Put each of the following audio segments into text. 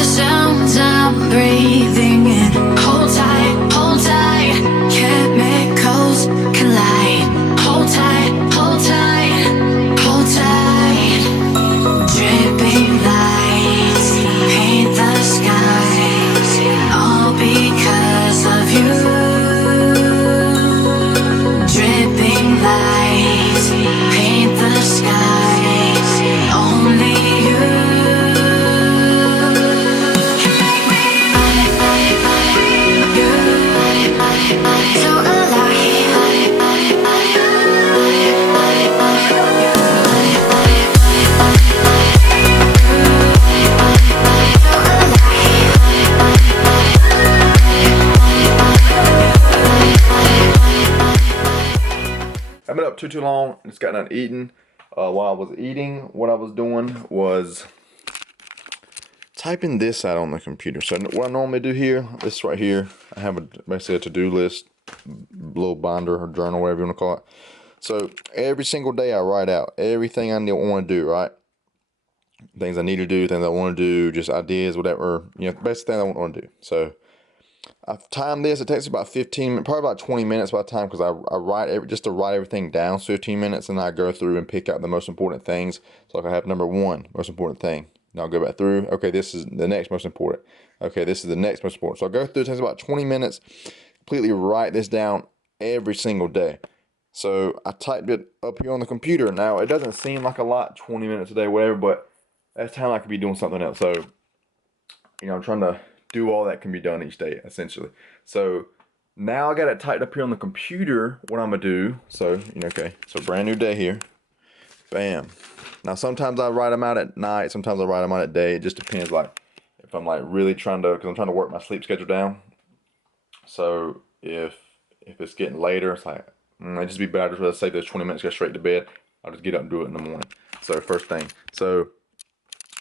the sounds I'm breathing in. Hold tight, chemicals collide. Hold tight, hold tight, hold tight. Dripping lights paint the skies, all because of you. Dripping lights paint the skies, only you. So I've been up too long. Just got done eating. While I was eating, what I was doing was typing this out on the computer. So what I normally do here, this right here, I have basically a to-do list, little binder or journal, whatever you want to call it. So every single day I write out everything I want to do, right? Things I need to do, things I want to do, just ideas, whatever, best thing I want to do. So I've timed this. It takes about 15, probably about 20 minutes by the time, because I write just to write everything down. 15 minutes, and I go through and pick out the most important things. So like I have number 1, most important thing. Now I'll go back through. Okay, this is the next most important. Okay, this is the next most important. So I'll go through. It takes about 20 minutes. Completely write this down every single day. So I typed it up here on the computer. Now it doesn't seem like a lot, 20 minutes a day, whatever, but that's time I could be doing something else. So I'm trying to do all that can be done each day, essentially. So now I got it typed up here on the computer, what I'm gonna do. So, okay, so brand new day here. Bam. Now sometimes I write them out at night, sometimes I write them out at day. It just depends, like, if I'm like really trying to, because I'm trying to work my sleep schedule down. So if it's getting later, it's like, it'd just be better to save those 20 minutes, go straight to bed. I'll just get up and do it in the morning. So first thing. So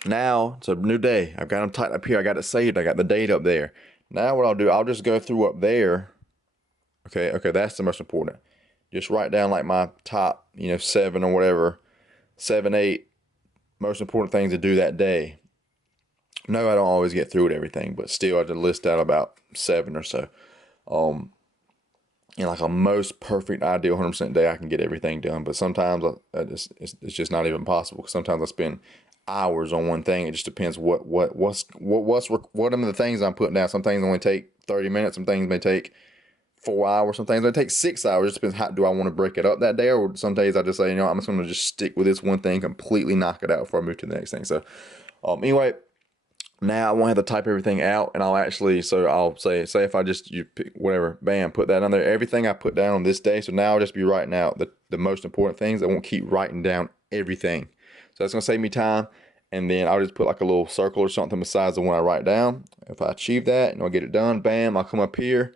now it's a new day. I've got them typed up here. I got it saved. I got the date up there. Now what I'll do, I'll just go through up there. Okay, that's the most important. Just write down like my top, 7 or whatever, 7, 8 most important things to do that day. No, I don't always get through it everything, but still I just list out about 7 or so. Like a most perfect, ideal 100% day, I can get everything done. But sometimes it's just not even possible. Because sometimes I spend hours on one thing. It just depends what are the things I'm putting down. Some things only take 30 minutes. Some things may take 4 hours. Some things may take 6 hours. It depends how do I want to break it up that day. Or some days I just say, I'm just going to just stick with this one thing, completely knock it out before I move to the next thing. So anyway, now I won't have to type everything out, and I'll say if I just pick whatever, bam, put that on there. Everything I put down on this day. So now I'll just be writing out the most important things. I won't keep writing down everything. So that's gonna save me time. And then I'll just put like a little circle or something besides the one I write down. If I achieve that and I'll get it done, bam, I'll come up here.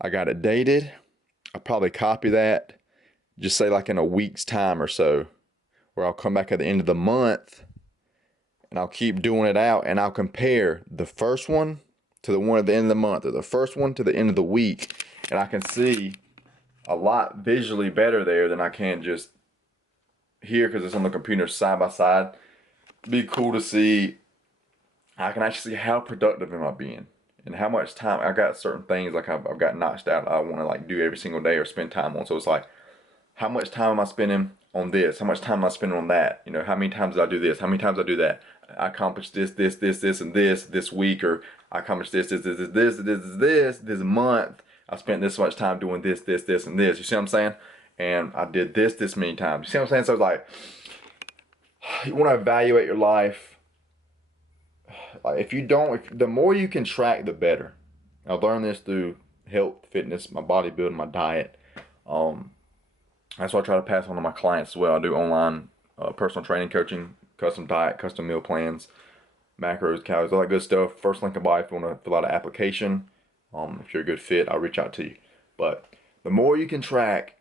I got it dated. I'll probably copy that. Just say like in a week's time or so, where I'll come back at the end of the month. And I'll keep doing it out, and I'll compare the first one to the one at the end of the month, or the first one to the end of the week. And I can see a lot visually better there than I can just here, because it's on the computer side by side. It'd be cool to see. I can actually see how productive am I being, and how much time I got certain things like I've got notched out I want to like do every single day or spend time on. So it's like, how much time am I spending on this? How much time am I spending on that? How many times did I do this? How many times did I do that? I accomplished this, and this week, or I accomplished this month. I spent this much time doing this, and this. You see what I'm saying? And I did this many times. You see what I'm saying? So it's like, you want to evaluate your life. Like the more you can track, the better. I've learned this through health, fitness, my bodybuilding, my diet. That's what I try to pass on to my clients as well. I do online personal training, coaching, custom diet, custom meal plans, macros, calories, all that good stuff. First link above if you want to fill out an application. If you're a good fit, I'll reach out to you. But the more you can track,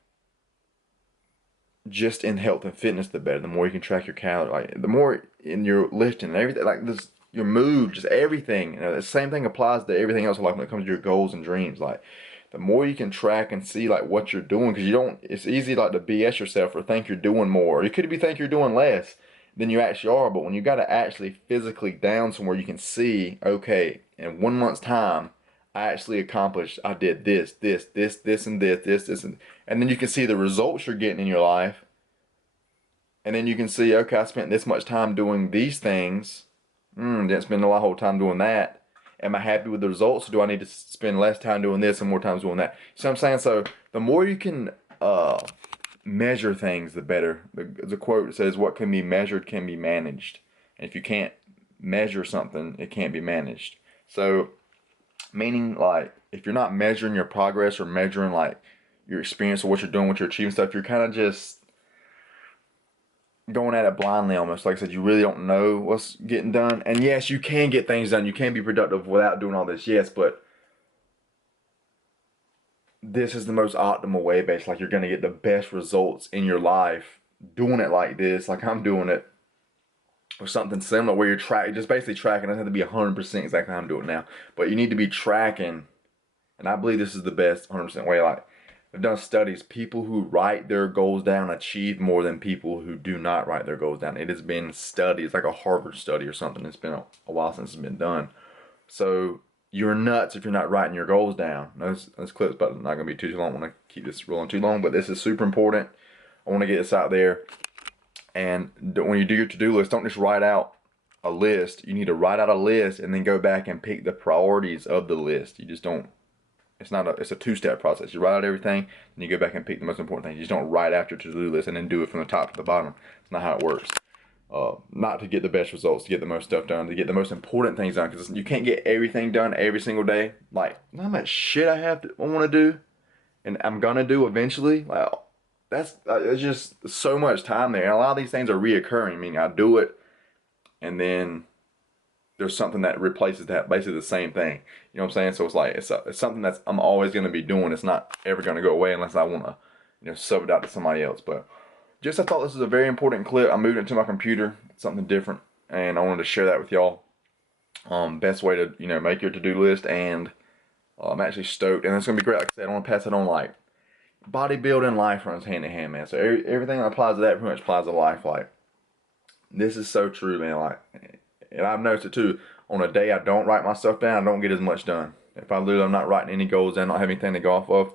just in health and fitness, the better. The more you can track your calories, like the more in your lifting and everything, like this, your mood, just everything. The same thing applies to everything else. Like when it comes to your goals and dreams, like the more you can track and see like what you're doing, because it's easy like to BS yourself or think you're doing more. You could be think you're doing less. than you actually are. But when you got to actually physically down somewhere, you can see, okay, in 1 month's time, I actually accomplished, I did this, this, this, this, and this, and then you can see the results you're getting in your life. And then you can see, okay, I spent this much time doing these things. Didn't spend a lot of whole time doing that. Am I happy with the results, or do I need to spend less time doing this and more time doing that? See what I'm saying? So the more you can measure things, the better. The quote says, what can be measured can be managed. And if you can't measure something, it can't be managed. So meaning, like, if you're not measuring your progress or measuring like your experience or what you're doing, what you're achieving stuff, you're kind of just going at it blindly almost. Like I said, you really don't know what's getting done. And yes, you can get things done. You can be productive without doing all this. Yes, but this is the most optimal way, basically. Like, you're going to get the best results in your life doing it like this, like I'm doing it, or something similar where you're just basically tracking. It doesn't have to be 100% exactly how I'm doing it now, but you need to be tracking. And I believe this is the best 100% way. Like, I've done studies, people who write their goals down achieve more than people who do not write their goals down. It has been studied. It's like a Harvard study or something. It's been a while since it's been done. So you're nuts if you're not writing your goals down. This clip's not going to be too long. I want to keep this rolling too long, but this is super important. I want to get this out there. And when you do your to-do list, don't just write out a list. You need to write out a list and then go back and pick the priorities of the list. You just don't. It's a two-step process. You write out everything, and you go back and pick the most important things. You just don't write out your to-do list and then do it from the top to the bottom. It's not how it works. Not to get the best results, to get the most stuff done, to get the most important things done, because you can't get everything done every single day. Like, how much shit I want to do, and I'm gonna do eventually. Like, it's just so much time there, and a lot of these things are reoccurring. I mean, I do it, and then there's something that replaces that, basically the same thing. You know what I'm saying? So it's like, it's something that's I'm always going to be doing. It's not ever going to go away unless I want to, sub it out to somebody else. But I thought this was a very important clip. I moved it to my computer, something different, and I wanted to share that with y'all. Best way to, make your to-do list, and I'm actually stoked, and it's going to be great. Like I said, I want to pass it on. Like, bodybuilding, life runs hand in hand, man. So everything that applies to that pretty much applies to life. Like, this is so true, man. Like, and I've noticed it too. On a day I don't write my stuff down, I don't get as much done. If I literally I'm not writing any goals down, not have anything to go off of,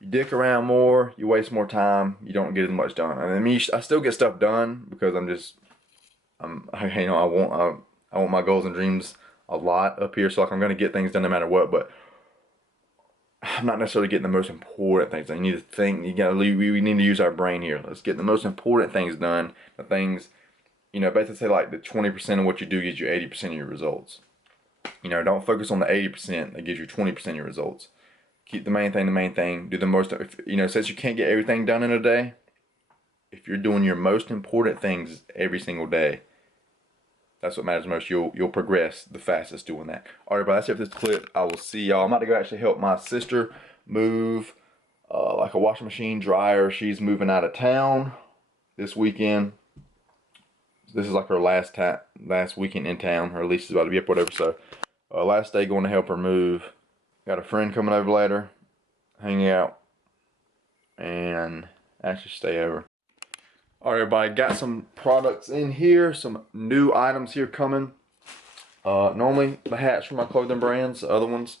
you dick around more, you waste more time, you don't get as much done. I mean, I still get stuff done because I want my goals and dreams a lot up here, so like I'm gonna get things done no matter what. But I'm not necessarily getting the most important things done. You need to think. We need to use our brain here. Let's get the most important things done. The things. Basically say like the 20% of what you do gives you 80% of your results. Don't focus on the 80% that gives you 20% of your results. Keep the main thing, do the most, since you can't get everything done in a day, if you're doing your most important things every single day, that's what matters most. You'll progress the fastest doing that. Alright, everybody, that's it for this clip. I will see y'all. I'm about to go actually help my sister move like a washing machine, dryer. She's moving out of town this weekend. This is like her last weekend in town. Her lease is about to be up, whatever. So, last day going to help her move. Got a friend coming over later, hang out, and actually stay over. Alright, everybody, got some products in here, some new items here coming. Normally the hats from my clothing brands, the other ones,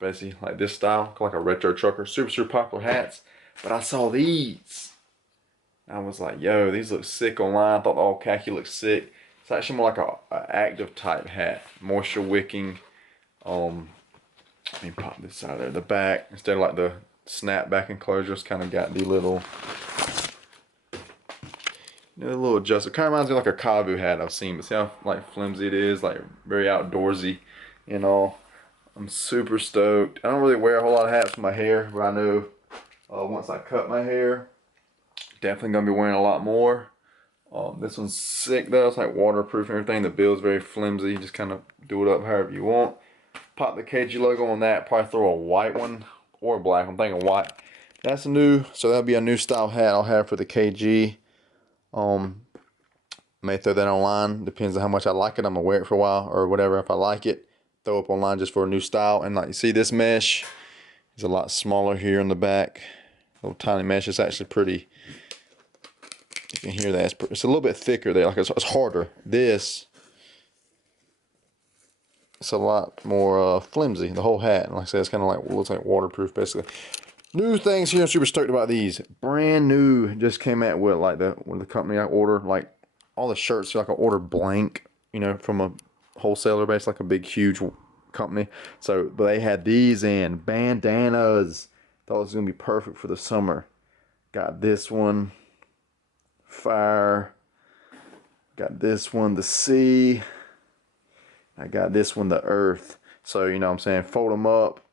basically like this style, like a retro trucker, super popular hats. But I saw these. I was like, yo, these look sick online. I thought the all khaki looked sick. It's actually more like a active type hat, moisture wicking. Let me pop this out of there. The back, instead of like the snapback enclosures, kind of got the little, little adjustment. Kind of reminds me of like a Kavu hat I've seen, but see how like flimsy it is, like very outdoorsy and all. I'm super stoked. I don't really wear a whole lot of hats for my hair, but I know once I cut my hair, definitely gonna be wearing a lot more. This one's sick though. It's like waterproof and everything. The bill's very flimsy. Just kind of do it up however you want. Pop the KG logo on that. Probably throw a white one or a black. I'm thinking white. That's new. So that'll be a new style hat I'll have for the KG. May throw that online. Depends on how much I like it. I'm gonna wear it for a while or whatever. If I like it, throw it up online just for a new style. And like you see, this mesh is a lot smaller here in the back. Little tiny mesh. It's actually pretty. You can hear that. It's a little bit thicker there. Like it's harder. This, it's a lot more flimsy. The whole hat. And like I said, it's kind of like, looks like waterproof basically. New things here. I'm super stoked about these. Brand new. Just came out with like with the company I order. Like all the shirts, like I ordered blank, you know, from a wholesaler base, like a big, huge company. So, but they had these in bandanas. Thought it was gonna be perfect for the summer. Got this one, fire. Got this one, the sea. I got this one, the earth. So, you know what I'm saying, fold them up.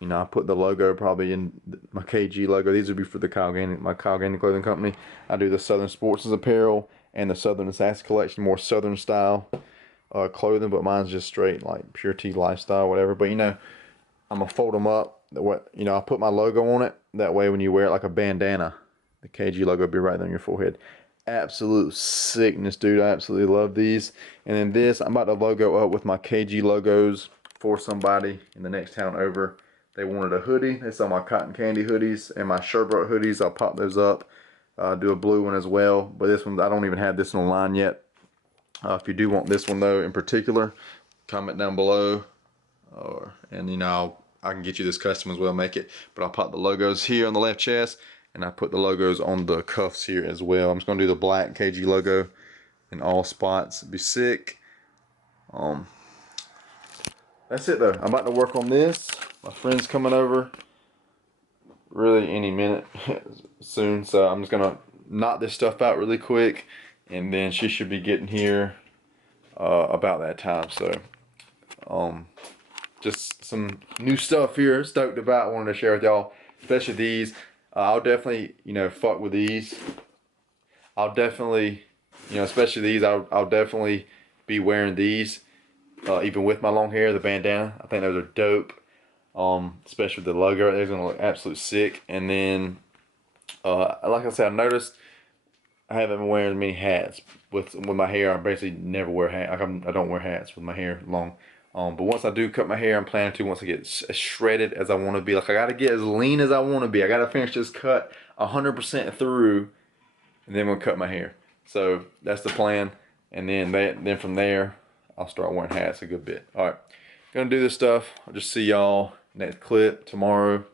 You know, I put the logo probably in my KG logo. These would be for the Gainey, my Gainey clothing company. I do the Southern Sports Apparel and the Southern Assassin collection, more Southern style clothing, but mine's just straight like pure tea lifestyle, whatever. But you know, I'm gonna fold them up. You know, I put my logo on it. That way, when you wear it like a bandana, the KG logo will be right there on your forehead. Absolute sickness, dude. I absolutely love these. And then this, I'm about to logo up with my KG logos for somebody in the next town over. They wanted a hoodie. They saw my cotton candy hoodies and my Sherbert hoodies. I'll pop those up. Do a blue one as well. But this one, I don't even have this one online yet. If you do want this one though, in particular, comment down below. And you know, I can get you this custom as well, make it. But I'll pop the logos here on the left chest, and I put the logos on the cuffs here as well. I'm just gonna do the black KG logo in all spots. It'd be sick. That's it though. I'm about to work on this. My friend's coming over really any minute soon, so I'm just gonna knock this stuff out really quick, and then she should be getting here about that time. So just some new stuff here, stoked about, wanted to share with y'all, especially these. I'll definitely, you know, fuck with these. I'll definitely, you know, especially these, I'll definitely be wearing these, even with my long hair, the bandana. I think those are dope. Especially with the logo, they're gonna look absolute sick. And then, like I said, I noticed I haven't been wearing many hats with my hair. I basically never wear hats. I don't wear hats with my hair long. But once I do cut my hair, I'm planning to, once I get as shredded as I want to be. Like I gotta get as lean as I want to be. I gotta finish this cut 100% through, and then I'm gonna cut my hair. So that's the plan. And then from there, I'll start wearing hats a good bit. All right, gonna do this stuff. I'll just see y'all next clip tomorrow,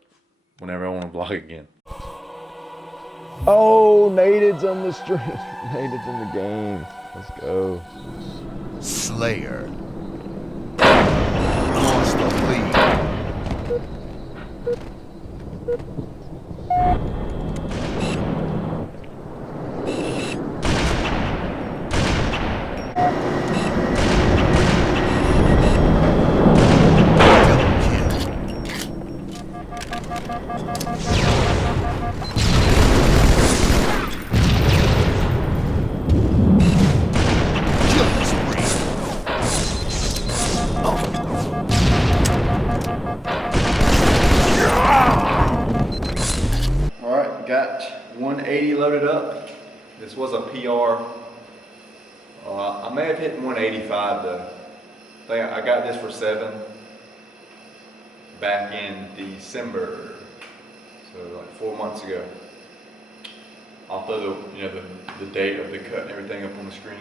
whenever I want to vlog again. Oh, Native's on the stream. Native's in the game. Let's go. Slayer lost the lead. Alright, got 180 loaded up. This was a PR. I may have hit 185 though. I think I got this for 7 back in December. So like 4 months ago. I'll throw the date of the cut and everything up on the screen.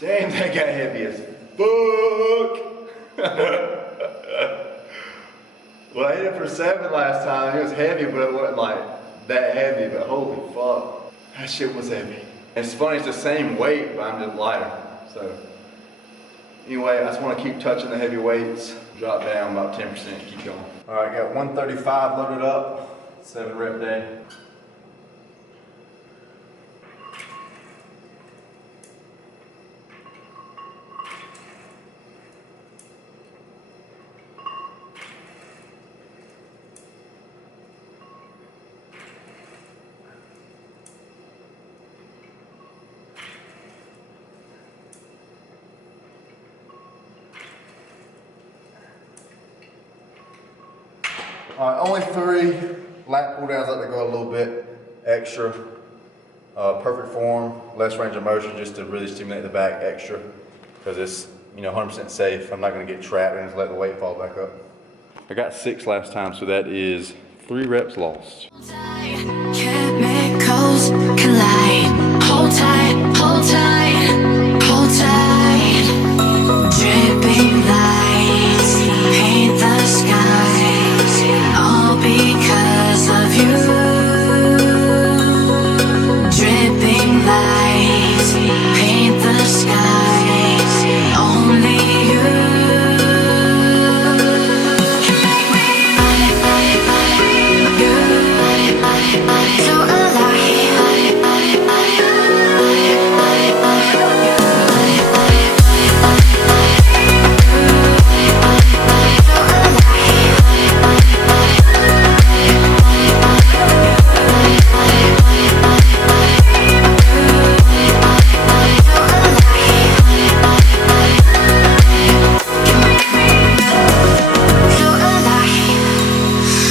Damn, that got heavy as fuck. Well, I hit it for 7 last time. It was heavy, but it wasn't like that heavy. But holy fuck, that shit was heavy. It's funny, it's the same weight, but I'm just lighter. So anyway, I just want to keep touching the heavy weights. Drop down about 10%. Keep going. All right, got 135 loaded up. 7 rep day. All right, only 3. lat pull downs, like to go a little bit extra. Perfect form, less range of motion, just to really stimulate the back extra, because it's 100% safe. I'm not going to get trapped and just let the weight fall back up. I got 6 last time, so that is 3 reps lost. Chemicals collide. Hold tight, hold tight, hold tight. Dripping lights paint the skies, all because of you. Dripping lights paint the skies, only you.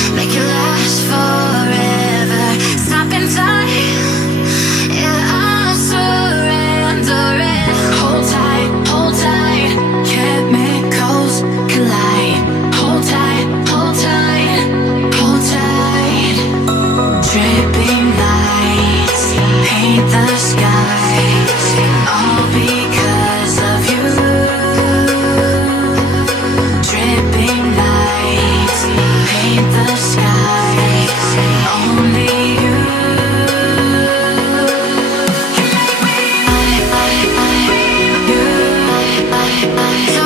So make it last forever. Stop in time. Yeah, I'm surrendering. Hold tight, hold tight. Chemicals collide. Hold tight, hold tight, hold tight. Dripping lights paint the skies, all because of you. Dripping lights paint the skies, only you. So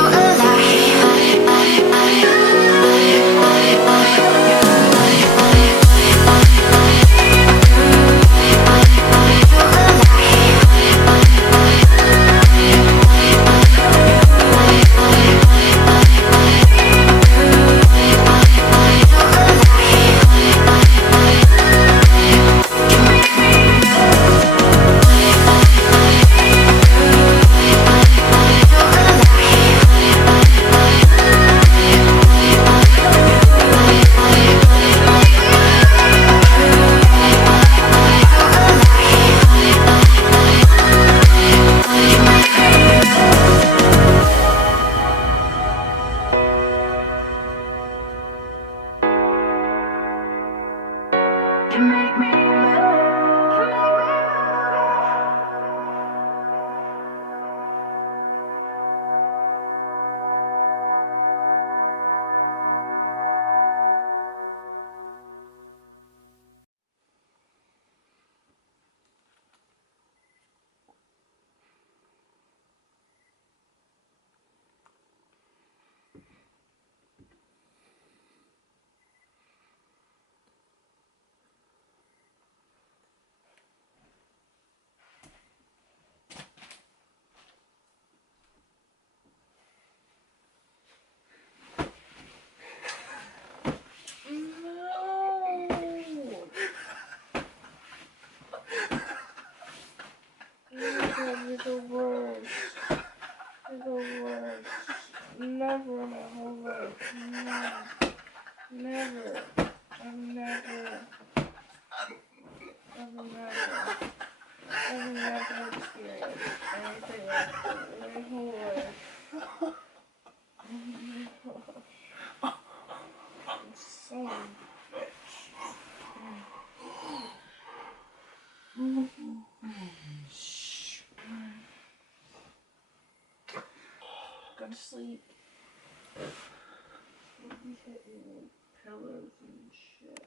you make me You're the worst. You're the worst. Never in my whole life. Never. I've never experienced anything like that in my whole life. Oh my gosh. I'm so bitch. Go to sleep. Don't be hitting pillows and shit.